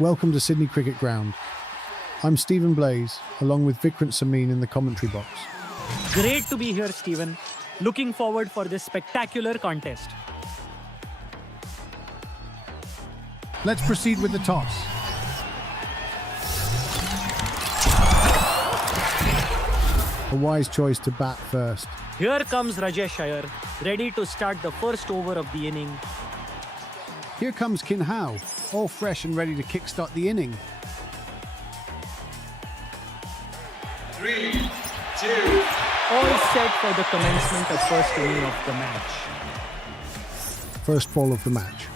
Welcome to Sydney Cricket Ground. I'm Stephen Blaze, along with Vikrant Samin in the commentary box. Great to be here, Stephen. Looking forward for this spectacular contest. Let's proceed with the toss. A wise choice to bat first. Here comes Rajesh Iyer, ready to start the first over of the inning. Here comes Kin Hao, all fresh and ready to kickstart the inning. 3, 2. All set for the commencement of first inning of the match. First ball of the match.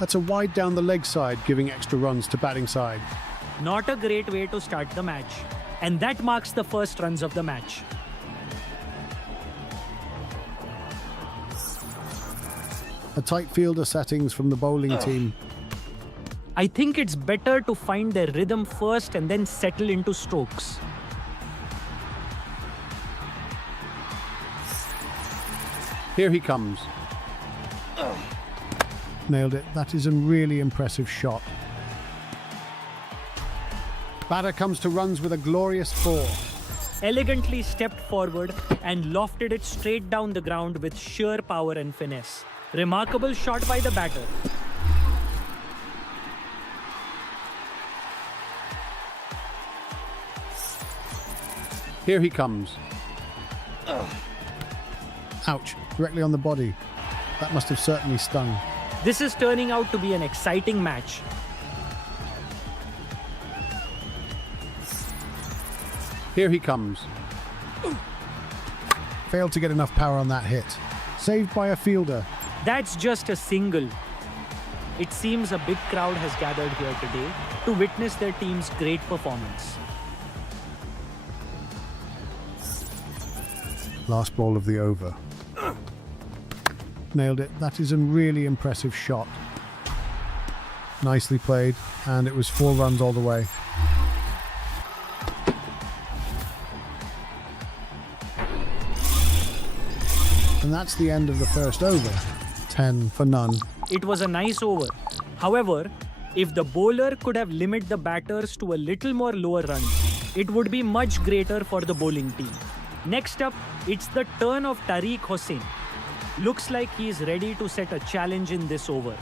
That's a wide down the leg side, giving extra runs to batting side. Not a great way to start the match. And that marks the first runs of the match. A tight fielder settings from the bowling team. I think it's better to find their rhythm first and then settle into strokes. Here he comes. Nailed it. That is a really impressive shot. Batter comes to runs with a glorious 4. Elegantly stepped forward and lofted it straight down the ground with sheer power and finesse. Remarkable shot by the batter. Here he comes. Ouch, directly on the body. That must have certainly stung. This is turning out to be an exciting match. Here he comes. Failed to get enough power on that hit. Saved by a fielder. That's just a single. It seems a big crowd has gathered here today to witness their team's great performance. Last ball of the over. Nailed it. That is a really impressive shot. Nicely played, and it was 4 runs all the way. And that's the end of the first over. 10 for none. It was a nice over. However, if the bowler could have limited the batters to a little more lower runs, it would be much greater for the bowling team. Next up, it's the turn of Tariq Hossain. Looks like he is ready to set a challenge in this over.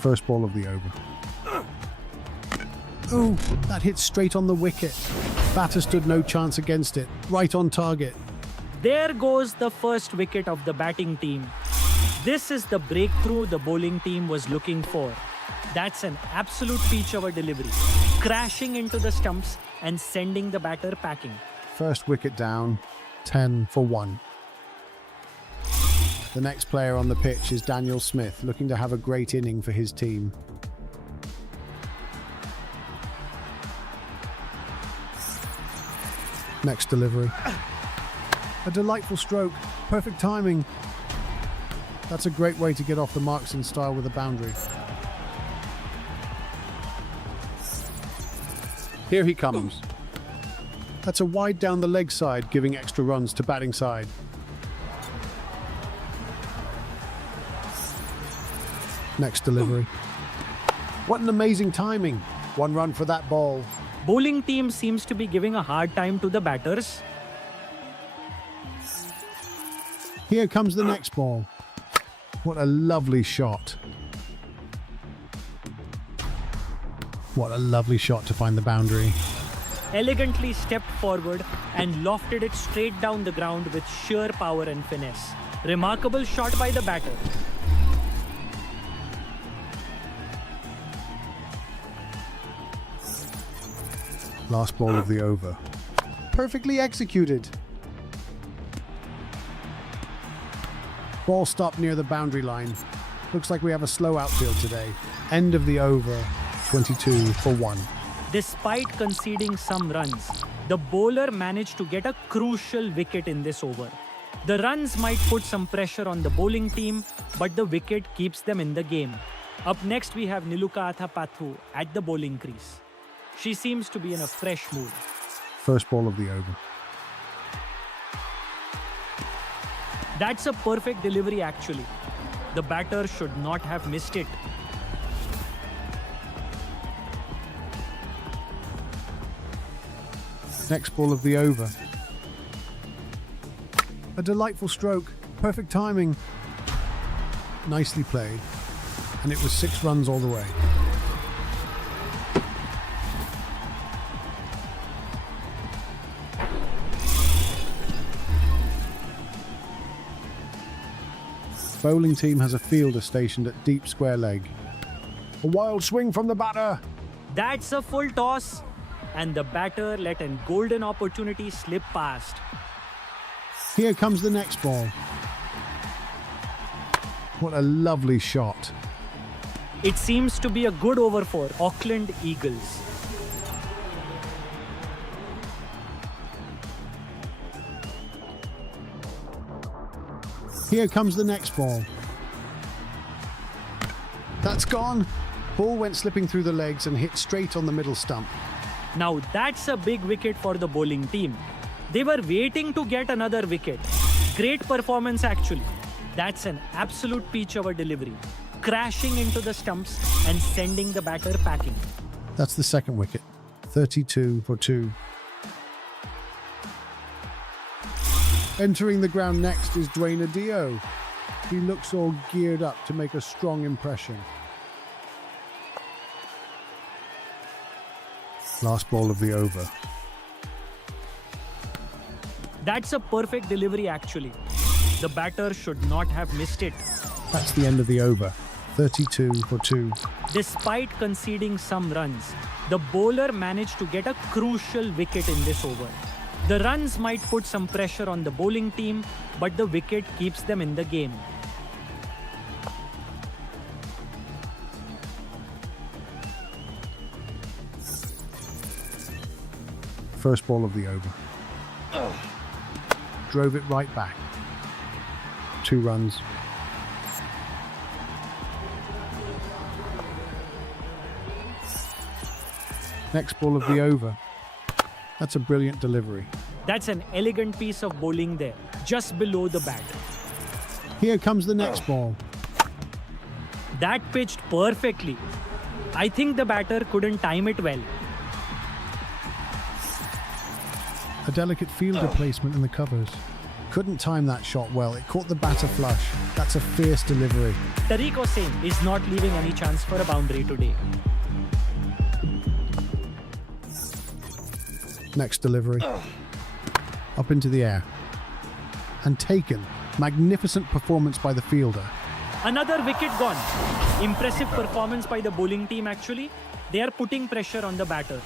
First ball of the over. Oh, that hit straight on the wicket. Batter stood no chance against it. Right on target. There goes the first wicket of the batting team. This is the breakthrough the bowling team was looking for. That's an absolute peach of a delivery. Crashing into the stumps and sending the batter packing. First wicket down, 10 for 1. The next player on the pitch is Daniel Smith, looking to have a great inning for his team. Next delivery. A delightful stroke. Perfect timing. That's a great way to get off the marks in style with a boundary. Here he comes. That's a wide down the leg side, giving extra runs to batting side. Next delivery. What an amazing timing. 1 run for that ball. Bowling team seems to be giving a hard time to the batters. Here comes the next ball. What a lovely shot. What a lovely shot to find the boundary. Elegantly stepped forward and lofted it straight down the ground with sheer power and finesse. Remarkable shot by the batter. Last ball of the over. Perfectly executed. Ball stopped near the boundary line. Looks like we have a slow outfield today. End of the over. 22 for 1. Despite conceding some runs, the bowler managed to get a crucial wicket in this over. The runs might put some pressure on the bowling team, but the wicket keeps them in the game. Up next, we have Niluka Athapathu at the bowling crease. She seems to be in a fresh mood. First ball of the over. That's a perfect delivery actually. The batter should not have missed it. Next ball of the over. A delightful stroke, perfect timing. Nicely played. And it was 6 runs all the way. Bowling team has a fielder stationed at deep square leg. A wild swing from the batter. That's a full toss. And the batter let a golden opportunity slip past. Here comes the next ball. What a lovely shot. It seems to be a good over for Auckland Eagles. Here comes the next ball. That's gone. Ball went slipping through the legs and hit straight on the middle stump. Now that's a big wicket for the bowling team. They were waiting to get another wicket. Great performance actually. That's an absolute peach of a delivery. Crashing into the stumps and sending the batter packing. That's the second wicket. 32 for 2. Entering the ground next is Dwayne Adio. He looks all geared up to make a strong impression. Last ball of the over. That's a perfect delivery actually. The batter should not have missed it. That's the end of the over. 32 for 2. Despite conceding some runs, the bowler managed to get a crucial wicket in this over. The runs might put some pressure on the bowling team, but the wicket keeps them in the game. First ball of the over. Drove it right back. 2 runs. Next ball of the over. That's a brilliant delivery. That's an elegant piece of bowling there, just below the bat. Here comes the next ball. That pitched perfectly. I think the batter couldn't time it well. A delicate fielder placement in the covers. Couldn't time that shot well. It caught the batter flush. That's a fierce delivery. Tariq Hossain is not leaving any chance for a boundary today. Next delivery. Up into the air. And taken. Magnificent performance by the fielder. Another wicket gone. Impressive performance by the bowling team actually. They are putting pressure on the batters.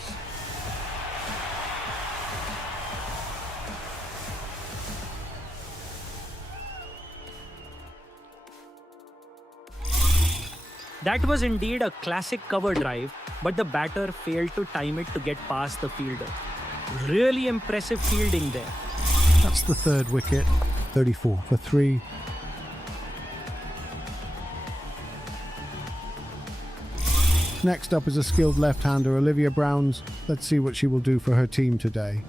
That was indeed a classic cover drive, but the batter failed to time it to get past the fielder. Really impressive fielding there. That's the third wicket. 34 for 3. Next up is a skilled left-hander, Olivia Browns. Let's see what she will do for her team today.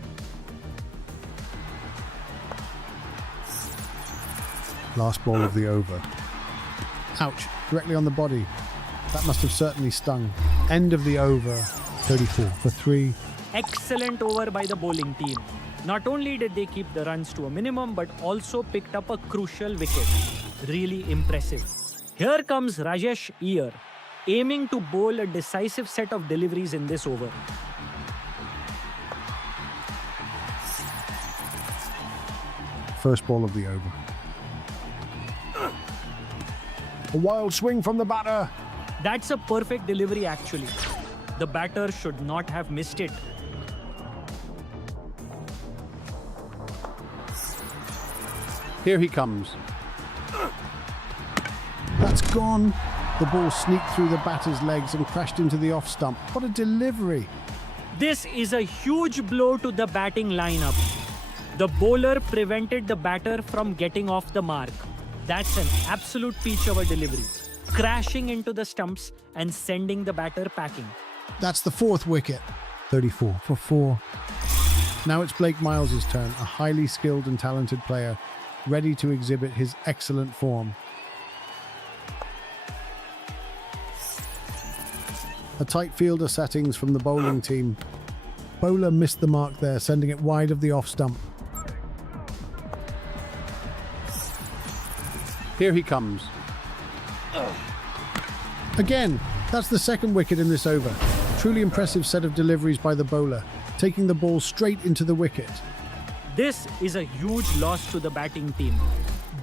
Last ball of the over. Ouch, directly on the body. That must have certainly stung. End of the over. 34 for 3. Excellent over by the bowling team. Not only did they keep the runs to a minimum, but also picked up a crucial wicket. Really impressive. Here comes Rajesh Iyer, aiming to bowl a decisive set of deliveries in this over. First ball of the over. A wild swing from the batter. That's a perfect delivery actually. The batter should not have missed it. Here he comes. That's gone. The ball sneaked through the batter's legs and crashed into the off stump. What a delivery! This is a huge blow to the batting lineup. The bowler prevented the batter from getting off the mark. That's an absolute peach of a delivery, crashing into the stumps and sending the batter packing. That's the fourth wicket. 34 for 4. Now it's Blake Miles's turn, a highly skilled and talented player, ready to exhibit his excellent form. A tight fielder settings from the bowling team. Bowler missed the mark there, sending it wide of the off stump. Here he comes. Again, that's the second wicket in this over. Truly impressive set of deliveries by the bowler, taking the ball straight into the wicket. This is a huge loss to the batting team.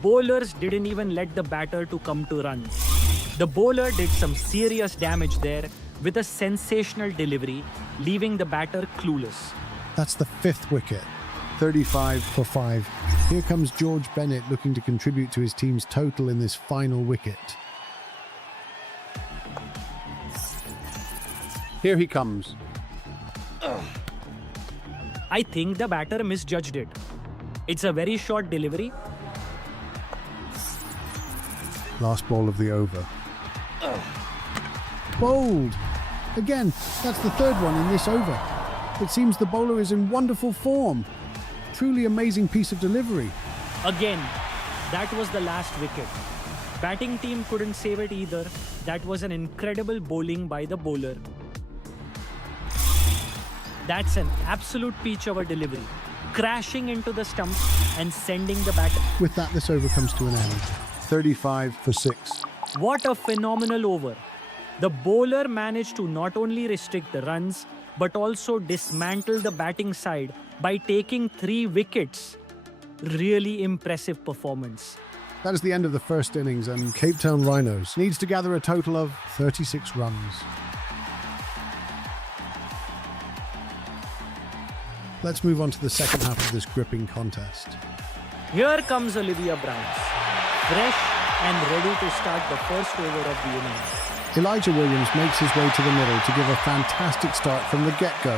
Bowlers didn't even let the batter to come to runs. The bowler did some serious damage there with a sensational delivery, leaving the batter clueless. That's the fifth wicket. 35 for 5. Here comes George Bennett looking to contribute to his team's total in this final wicket. Here he comes. I think the batter misjudged it. It's a very short delivery. Last ball of the over. Bowled! Again, that's the third one in this over. It seems the bowler is in wonderful form. Truly amazing piece of delivery. Again, that was the last wicket. Batting team couldn't save it either. That was an incredible bowling by the bowler. That's an absolute peach of a delivery, crashing into the stumps and sending the batter. With that, this over comes to an end. 35 for 6. What a phenomenal over. The bowler managed to not only restrict the runs, but also dismantle the batting side by taking 3 wickets. Really impressive performance. That is the end of the first innings, and Cape Town Rhinos needs to gather a total of 36 runs. Let's move on to the second half of this gripping contest. Here comes Olivia Browns, fresh and ready to start the first over of the innings. Elijah Williams makes his way to the middle to give a fantastic start from the get-go.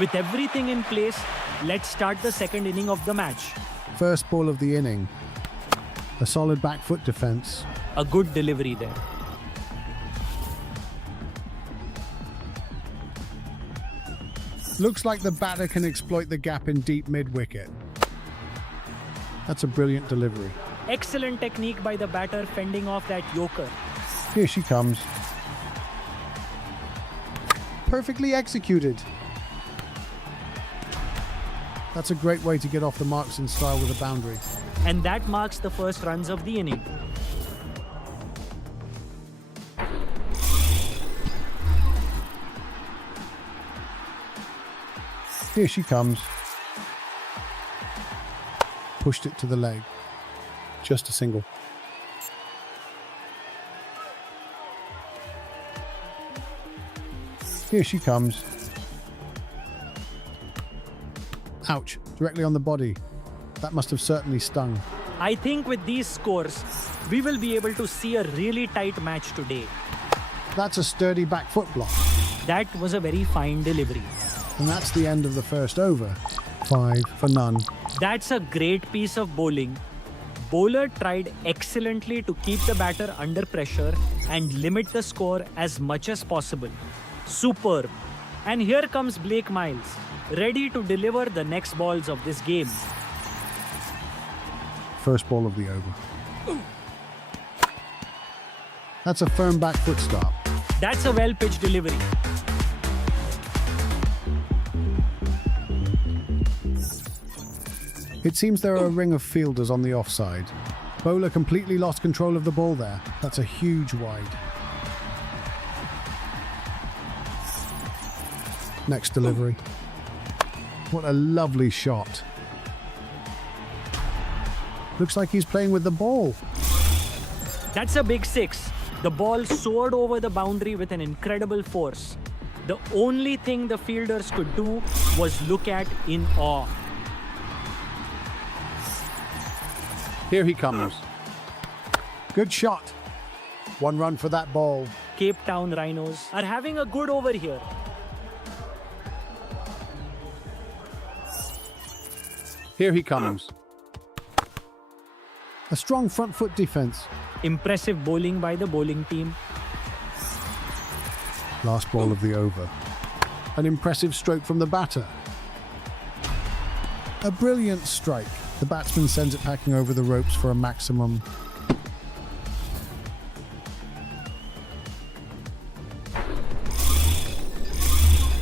With everything in place, let's start the second inning of the match. First ball of the inning. A solid back foot defense. A good delivery there. Looks like the batter can exploit the gap in deep mid-wicket. That's a brilliant delivery. Excellent technique by the batter fending off that yorker. Here she comes. Perfectly executed. That's a great way to get off the marks in style with a boundary. And that marks the first runs of the inning. Here she comes. Pushed it to the leg. Just a single. Here she comes. Ouch, directly on the body. That must have certainly stung. I think with these scores, we will be able to see a really tight match today. That's a sturdy back foot block. That was a very fine delivery. And that's the end of the first over. 5 for none. That's a great piece of bowling. Bowler tried excellently to keep the batter under pressure and limit the score as much as possible. Superb. And here comes Blake Miles, ready to deliver the next balls of this game. First ball of the over. That's a firm back foot stop. That's a well-pitched delivery. It seems there are a ring of fielders on the offside. Bowler completely lost control of the ball there. That's a huge wide. Next delivery. What a lovely shot. Looks like he's playing with the ball. That's a big 6. The ball soared over the boundary with an incredible force. The only thing the fielders could do was look at in awe. Here he comes. Good shot. 1 run for that ball. Cape Town Rhinos are having a good over here. Here he comes. A strong front foot defense. Impressive bowling by the bowling team. Last ball of the over. An impressive stroke from the batter. A brilliant strike. The batsman sends it packing over the ropes for a maximum.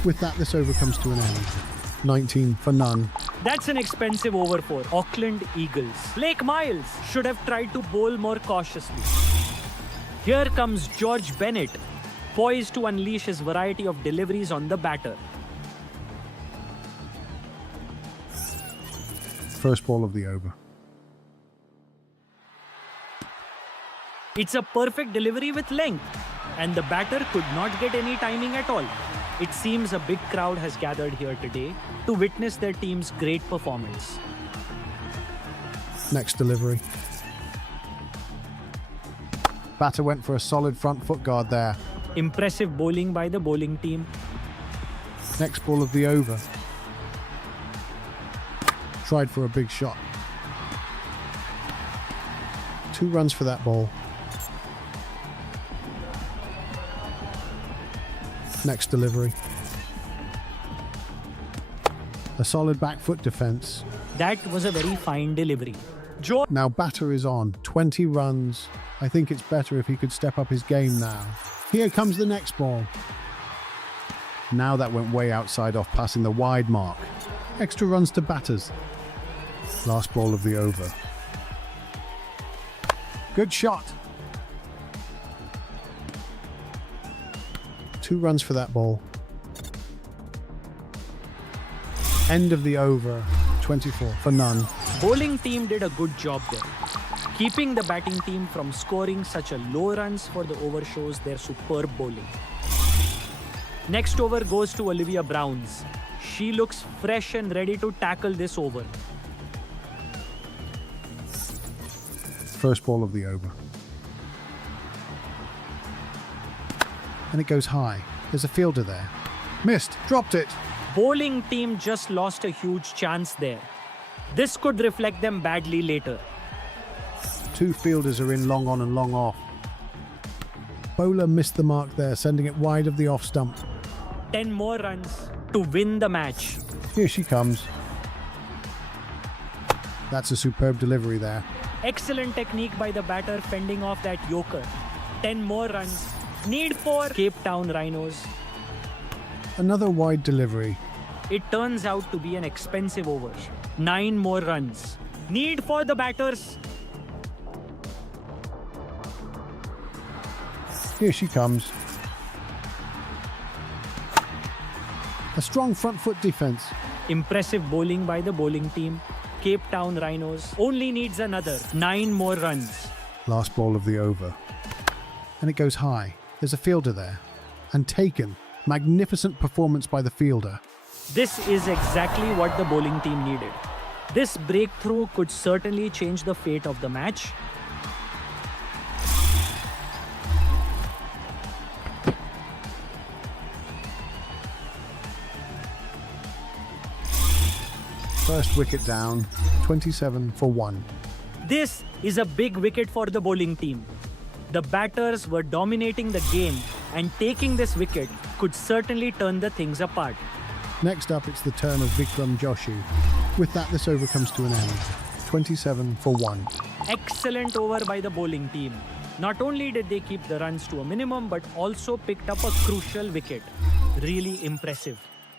With that, this over comes to an end. 19 for none. That's an expensive over for Auckland Eagles. Blake Miles should have tried to bowl more cautiously. Here comes George Bennett, poised to unleash his variety of deliveries on the batter. First ball of the over. It's a perfect delivery with length, and the batter could not get any timing at all. It seems a big crowd has gathered here today to witness their team's great performance. Next delivery. Batter went for a solid front foot guard there. Impressive bowling by the bowling team. Next ball of the over. Tried for a big shot. 2 runs for that ball. Next delivery. A solid back foot defense. That was a very fine delivery. Now batter is on. 20 runs. I think it's better if he could step up his game now. Here comes the next ball. Now that went way outside off passing the wide mark. Extra runs to batters. Last ball of the over. Good shot. 2 runs for that ball. End of the over. 24 for none. Bowling team did a good job there. Keeping the batting team from scoring such a low runs for the over shows their superb bowling. Next over goes to Olivia Browns. She looks fresh and ready to tackle this over. First ball of the over. And it goes high. There's a fielder there. Missed. Dropped it. Bowling team just lost a huge chance there. This could reflect them badly later. 2 fielders are in long on and long off. Bowler missed the mark there, sending it wide of the off stump. 10 more runs to win the match. Here she comes. That's a superb delivery there. Excellent technique by the batter fending off that yorker. 10 more runs. Need for Cape Town Rhinos. Another wide delivery. It turns out to be an expensive over. 9 more runs. Need for the batters. Here she comes. A strong front foot defense. Impressive bowling by the bowling team. Cape Town Rhinos only needs another 9 more runs. Last ball of the over. And it goes high. There's a fielder there. And taken. Magnificent performance by the fielder. This is exactly what the bowling team needed. This breakthrough could certainly change the fate of the match. First wicket down, 27 for 1. This is a big wicket for the bowling team. The batters were dominating the game, and taking this wicket could certainly turn the things apart. Next up, it's the turn of Vikram Joshi. With that, this over comes to an end, 27 for 1. Excellent over by the bowling team. Not only did they keep the runs to a minimum, but also picked up a crucial wicket. Really impressive.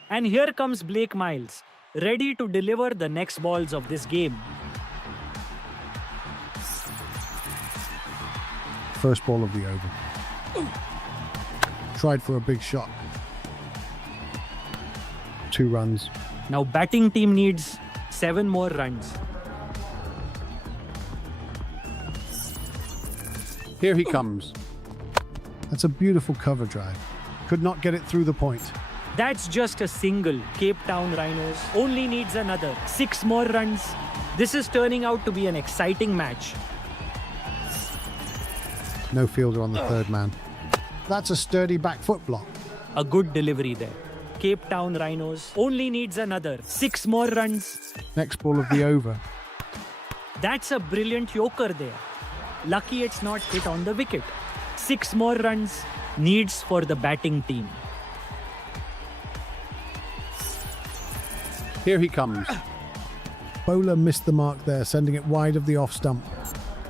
And here comes Blake Miles, ready to deliver the next balls of this game. First ball of the over. Tried for a big shot. 2 runs. Now batting team needs 7 more runs. Here he comes. That's a beautiful cover drive. Could not get it through the point. That's just a single. Cape Town Rhinos only needs another 6 more runs. This is turning out to be an exciting match. No fielder on the third man. That's a sturdy back foot block. A good delivery there. Cape Town Rhinos only needs another 6 more runs. Next ball of the over. That's a brilliant yorker there. Lucky it's not hit on the wicket. 6 more runs needs for the batting team. Here he comes. Bowler missed the mark there, sending it wide of the off stump.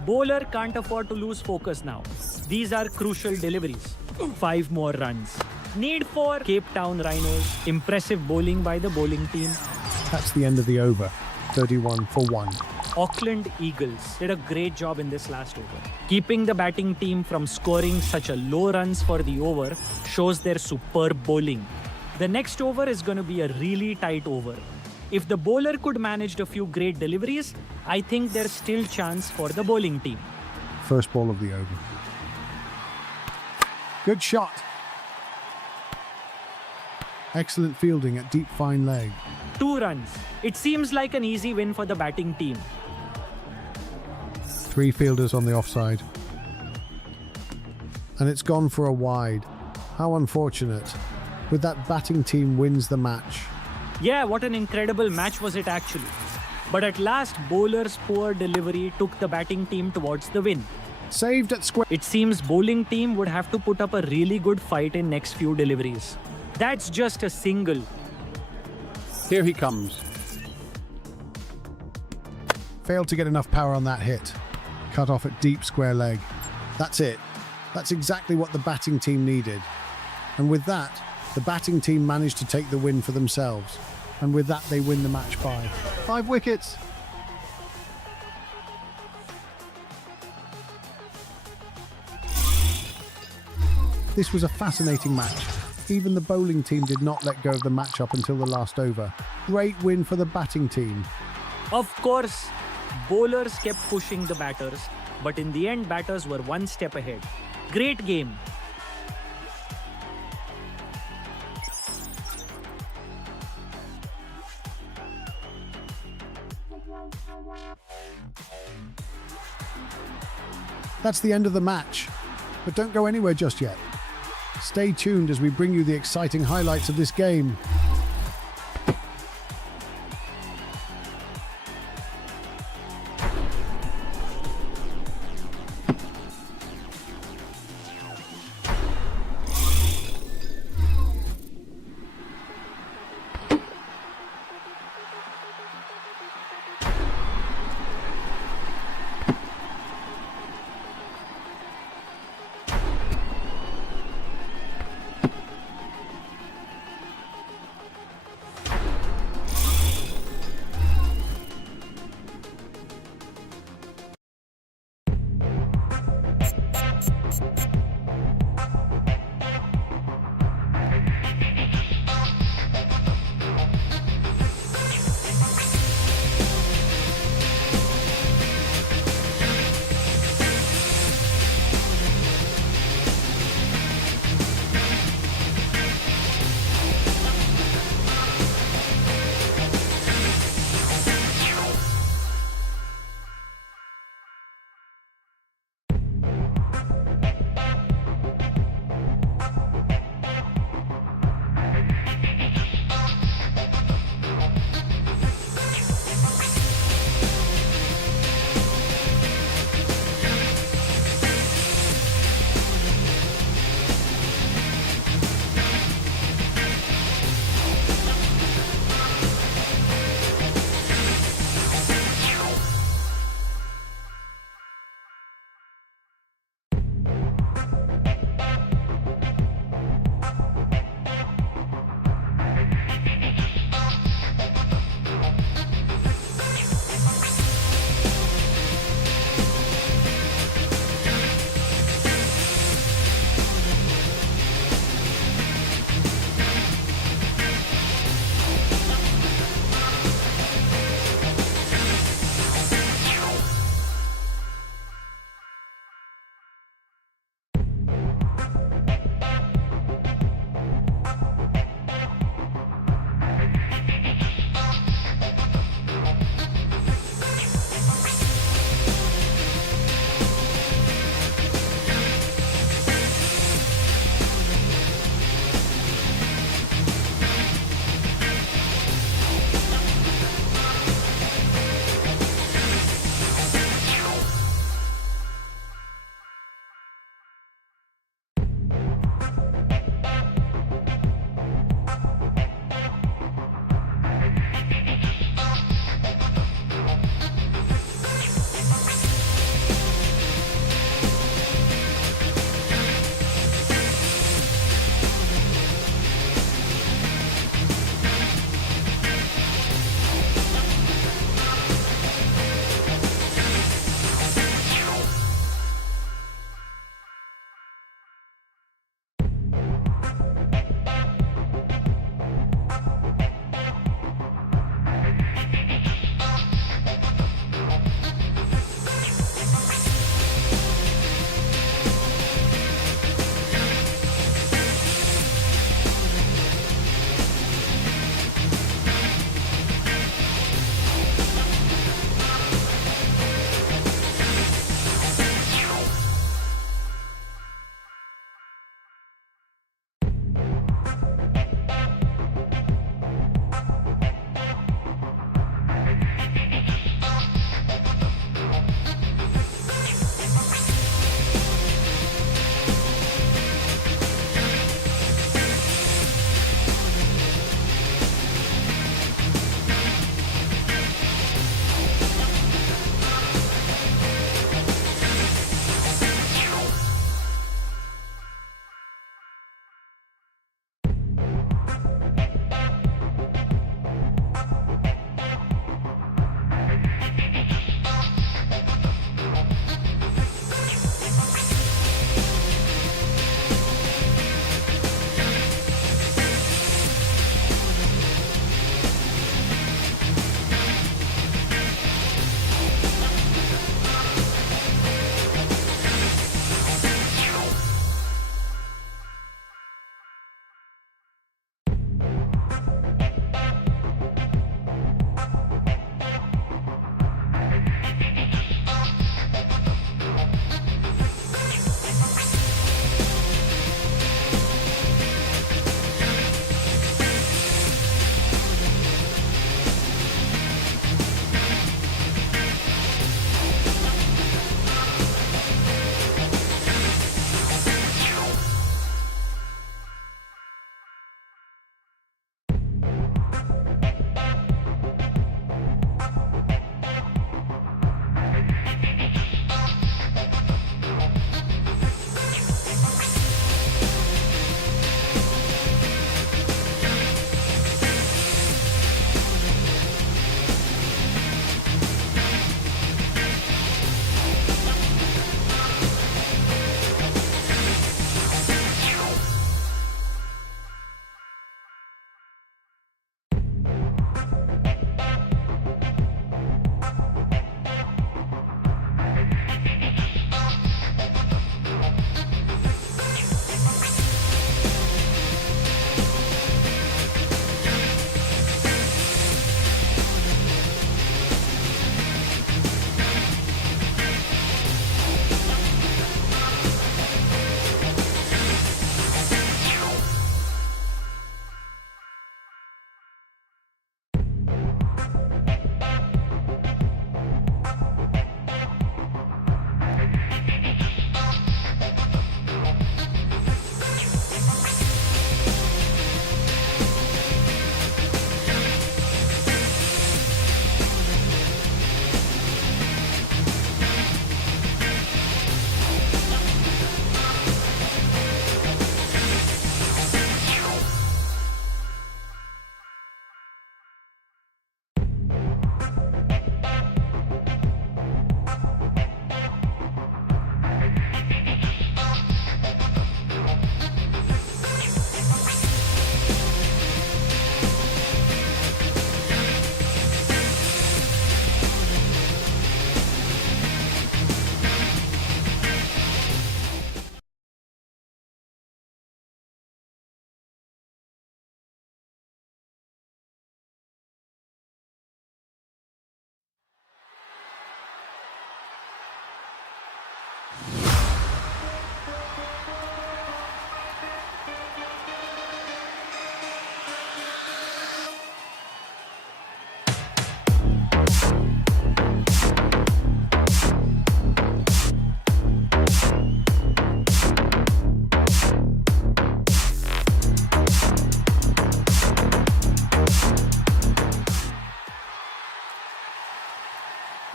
Bowler can't afford to lose focus now. These are crucial deliveries. 5 more runs. Need for Cape Town Rhinos. Impressive bowling by the bowling team. That's the end of the over. 31 for 1. Auckland Eagles did a great job in this last over. Keeping the batting team from scoring such a low runs for the over shows their superb bowling. The next over is going to be a really tight over. If the bowler could manage a few great deliveries, I think there's still chance for the bowling team. First ball of the over. Good shot. Excellent fielding at deep fine leg. 2 runs. It seems like an easy win for the batting team. 3 fielders on the offside. And it's gone for a wide. How unfortunate. With that batting team wins the match. Yeah, what an incredible match was it actually. But at last, bowler's poor delivery took the batting team towards the win. Saved at square. It seems bowling team would have to put up a really good fight in next few deliveries. That's just a single. Here he comes. Failed to get enough power on that hit. Cut off at deep square leg. That's it. That's exactly what the batting team needed. And with that, the batting team managed to take the win for themselves. And with that, they win the match by 5 wickets. This was a fascinating match. Even the bowling team did not let go of the match up until the last over. Great win for the batting team. Of course, bowlers kept pushing the batters, but in the end, batters were one step ahead. Great game. That's the end of the match. But don't go anywhere just yet. Stay tuned as we bring you the exciting highlights of this game.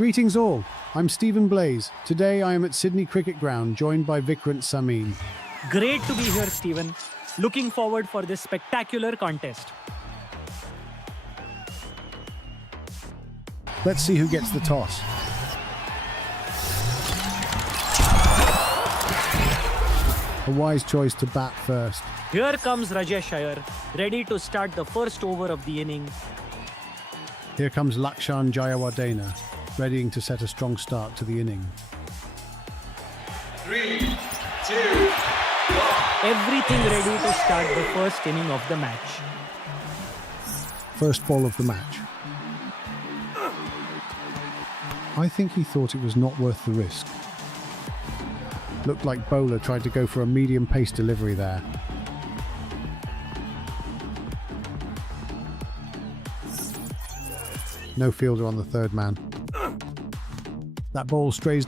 Greetings all, I'm Stephen Blaze. Today I am at Sydney Cricket Ground, joined by Vikrant Samin. Great to be here, Stephen. Looking forward for this spectacular contest. Let's see who gets the toss. A wise choice to bat first. Here comes Rajesh Iyer, ready to start the first over of the inning. Here comes Lakshan Jayawardena, readying to set a strong start to the inning. 3, 2, 1. Everything ready to start the first inning of the match. First ball of the match. I think he thought it was not worth the risk. Looked like bowler tried to go for a medium pace delivery there. No fielder on the third man. That ball strays